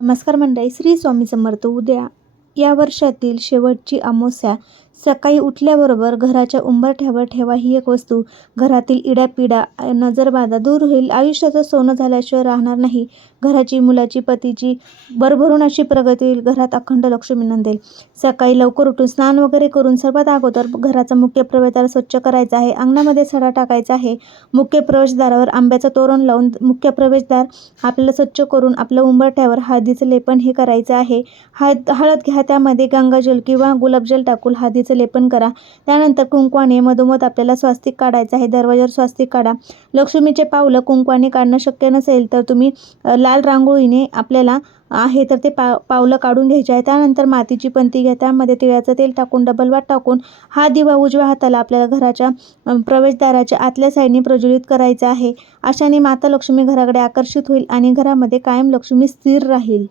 नमस्कार मंडळी, श्री स्वामी समर्थ. उद्या या वर्षातील शेवटची अमावस्या. सकाळी उठल्याबरोबर घराच्या उंबरठ्यावर ठेवा ही एक वस्तू. घरातील इडापिडा, नजरबाधा दूर होईल. आयुष्याचं सोनं झाल्याशिवाय राहणार नाही. घराची, मुलाची, पतीची भरभरून अशी प्रगती होईल. घरात अखंड लक्ष्मी नांदेल. सकाळी लवकर उठून स्नान वगैरे करून सर्वात अगोदर घराचा मुख्य प्रवेशद्वार स्वच्छ करायचा आहे. अंगणामध्ये सडा टाकायचा आहे. मुख्य प्रवेशद्वारावर आंब्याचं तोरण लावून मुख्य प्रवेशद्वार आपल्याला स्वच्छ करून आपल्या उंबरठ्यावर हळदीचं लेपन हे करायचं आहे. हळद घ्या, त्यामध्ये गंगाजल किंवा गुलाबजल टाकून हळदीचं लेपन करा. त्यानंतर कुंकवाने मधोमध आपल्याला स्वास्तिक काढायचं आहे. दरवाजावर स्वास्तिक काढा. लक्ष्मीचे पावलं कुंकवाने काढणं शक्य नसेल तर तुम्ही लाल रांगोळीने आपल्याला आहे तर ते पावलं काढून घ्यायचे आहे. त्यानंतर मातीची पंती घ्या, त्यामध्ये तिळाचं तेल टाकून डबल वात टाकून हा दिवा उजव्या हाताला आपल्याला घराच्या प्रवेशद्वाराच्या आतल्या साईडने प्रज्वलित करायचा आहे. अशाने माता लक्ष्मी घराकडे आकर्षित होईल आणि घरामध्ये कायम लक्ष्मी स्थिर राहील.